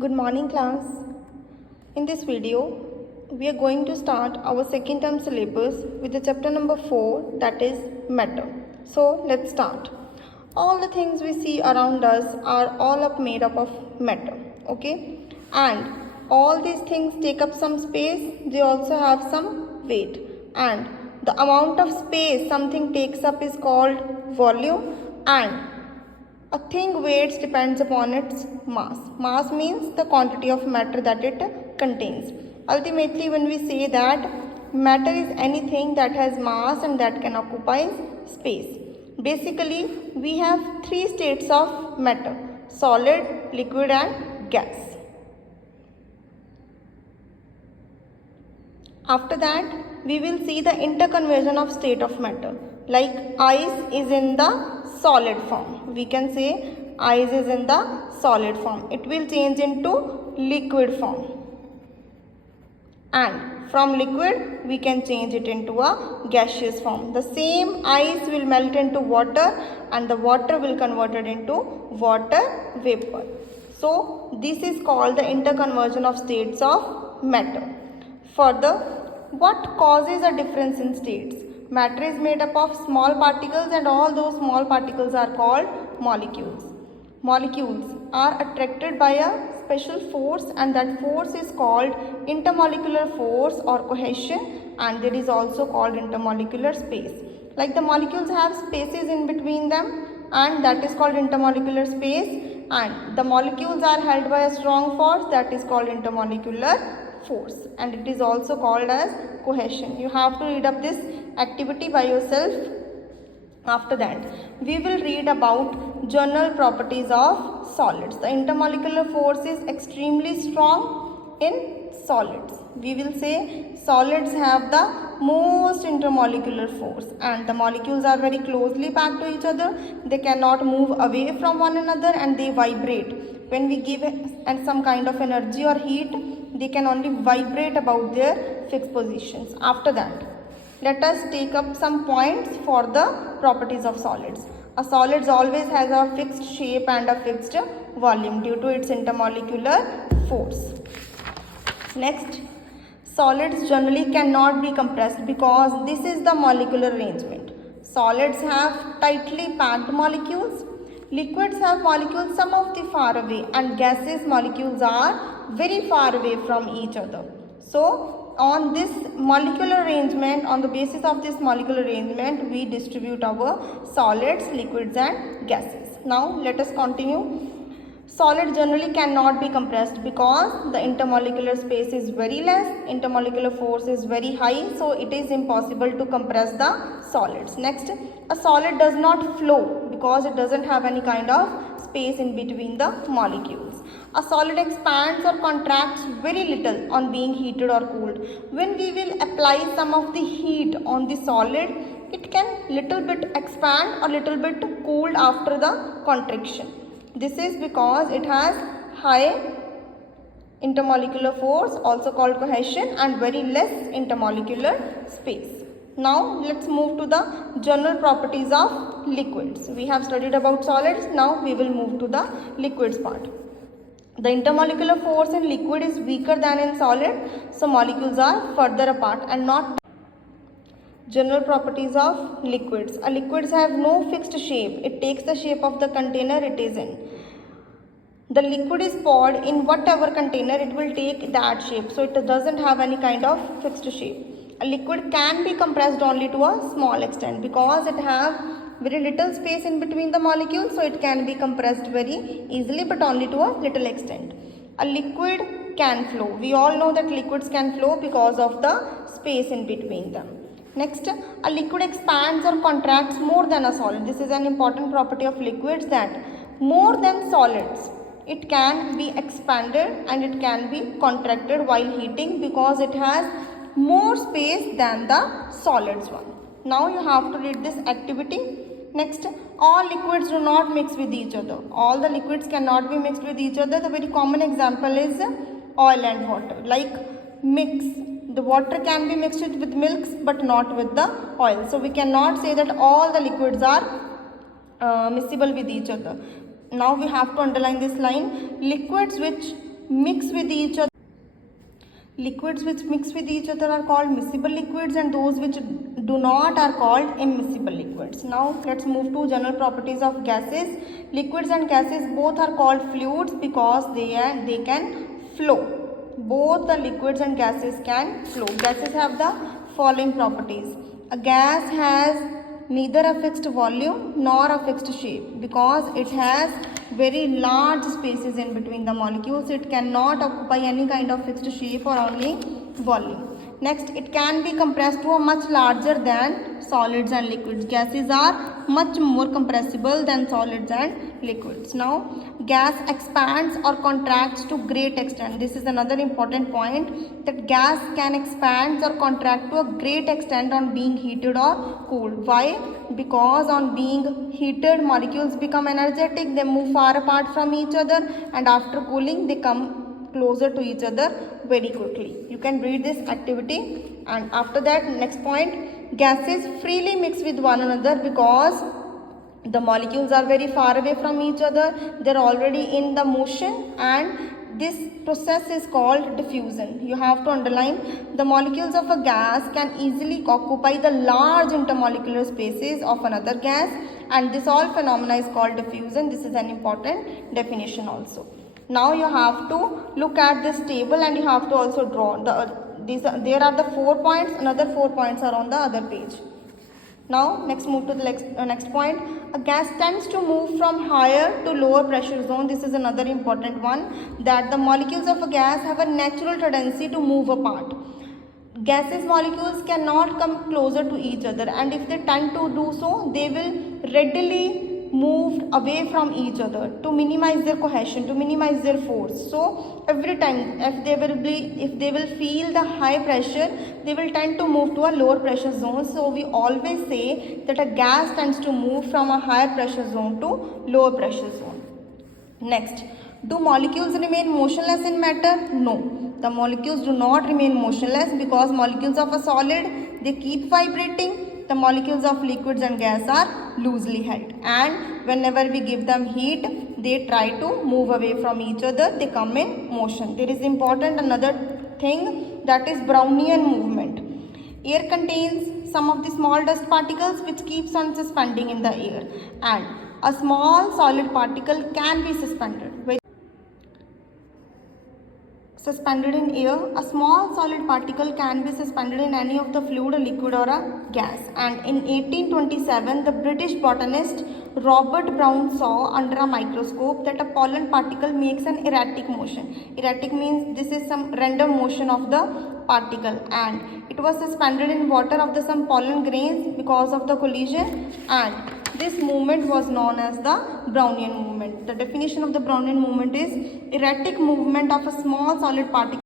Good morning class. In this video, we are going to start our second term syllabus with the chapter number 4, that is matter. So let's start. All the things we see around us are all made up of matter, okay? And all these things take up some space, they also have some weight. And the amount of space something takes up is called volume, and a thing weights depends upon its mass. Mass means the quantity of matter that it contains. Ultimately, when we say that matter is anything that has mass and that can occupy space. Basically, we have three states of matter: solid, liquid and gas. After that, we will see the interconversion of state of matter. Like ice is in the solid form. We can say ice is in the solid form. It will change into liquid form. And from liquid, we can change it into a gaseous form. The same ice will melt into water and the water will convert it into water vapor. So, this is called the interconversion of states of matter. Further, what causes a difference in states? Matter is made up of small particles and all those small particles are called molecules. Molecules are attracted by a special force and that force is called intermolecular force or cohesion, and it is also called intermolecular space. Like the molecules have spaces in between them and that is called intermolecular space, and the molecules are held by a strong force that is called intermolecular force, and it is also called as cohesion. You have to read up this activity by yourself. After that, we will read about general properties of solids. The intermolecular force is extremely strong in solids. We will say solids have the most intermolecular force and the molecules are very closely packed to each other. They cannot move away from one another and they vibrate. When we give some kind of energy or heat, they can only vibrate about their fixed positions. After that, let us take up some points for the properties of solids. A solid always has a fixed shape and a fixed volume due to its intermolecular force. Next, solids generally cannot be compressed because this is the molecular arrangement. Solids have tightly packed molecules. Liquids have molecules some of the far away and gaseous molecules are very far away from each other. So, on this molecular arrangement, on the basis of this molecular arrangement, we distribute our solids, liquids and gases. Now, let us continue. Solids generally cannot be compressed because the intermolecular space is very less, intermolecular force is very high, so it is impossible to compress the solids. Next, a solid does not flow because it doesn't have any kind of space in between the molecules. A solid expands or contracts very little on being heated or cooled. When we will apply some of the heat on the solid, it can little bit expand or little bit cooled after the contraction. This is because it has high intermolecular force, also called cohesion, and very less intermolecular space. Now let's move to the general properties of liquids. We have studied about solids, now we will move to the liquids part. The intermolecular force in liquid is weaker than in solid, so molecules are further apart and not. General properties of liquids. Liquids have no fixed shape. It takes the shape of the container it is in. The liquid is poured in whatever container, it will take that shape. So it doesn't have any kind of fixed shape. A liquid can be compressed only to a small extent because it has very little space in between the molecules. So it can be compressed very easily but only to a little extent. A liquid can flow. We all know that liquids can flow because of the space in between them. Next, a liquid expands or contracts more than a solid. This is an important property of liquids, that more than solids, it can be expanded and it can be contracted while heating because it has more space than the solids one. Now you have to read this activity. Next, all liquids do not mix with each other. All the liquids cannot be mixed with each other. The very common example is oil and water. Like mix. The water can be mixed with milks but not with the oil. So we cannot say that all the liquids are miscible with each other. Now we have to underline this line. Liquids which mix with each other. Liquids which mix with each other are called miscible liquids, and those which do not are called immiscible liquids. Now let's move to general properties of gases. Liquids and gases both are called fluids because they can flow. Both the liquids and gases can flow. Gases have the following properties. A gas has neither a fixed volume nor a fixed shape because it has very large spaces in between the molecules. It cannot occupy any kind of fixed shape or only volume. Next, it can be compressed to a much larger than solids and liquids. Gases are much more compressible than solids and liquids. Now, gas expands or contracts to great extent. This is another important point, that gas can expand or contract to a great extent on being heated or cooled. Why? Because on being heated, molecules become energetic, they move far apart from each other, and after cooling they come closer to each other very quickly. You can read this activity. And after that, next point, gases freely mix with one another because the molecules are very far away from each other. They're already in the motion, and this process is called diffusion. You have to underline, the molecules of a gas can easily occupy the large intermolecular spaces of another gas, and this all phenomena is called diffusion. This is an important definition also. Now you have to look at this table and you have to also draw there are the 4 points. Another 4 points are on the other page. Now next move to the next point. A gas tends to move from higher to lower pressure zone. This is another important one, that the molecules of a gas have a natural tendency to move apart. Gases molecules cannot come closer to each other, and if they tend to do so, they will readily moved away from each other to minimize their cohesion, to minimize their force. So every time if they will feel the high pressure, they will tend to move to a lower pressure zone. So we always say that a gas tends to move from a higher pressure zone to lower pressure zone. Next, do molecules remain motionless in matter? No, the molecules do not remain motionless because molecules of a solid, they keep vibrating. The molecules of liquids and gas are loosely held, and whenever we give them heat, they try to move away from each other, they come in motion. There is important another thing, that is Brownian movement. Air contains some of the small dust particles which keeps on suspending in the air, and a small solid particle can be suspended in air. A small solid particle can be suspended in any of the fluid, a liquid or a gas. And in 1827, the British botanist Robert Brown saw under a microscope that a pollen particle makes an erratic motion. Erratic means this is some random motion of the particle, and it was suspended in water of the some pollen grains because of the collision, and this movement was known as the Brownian movement. The definition of the Brownian movement is erratic movement of a small solid particle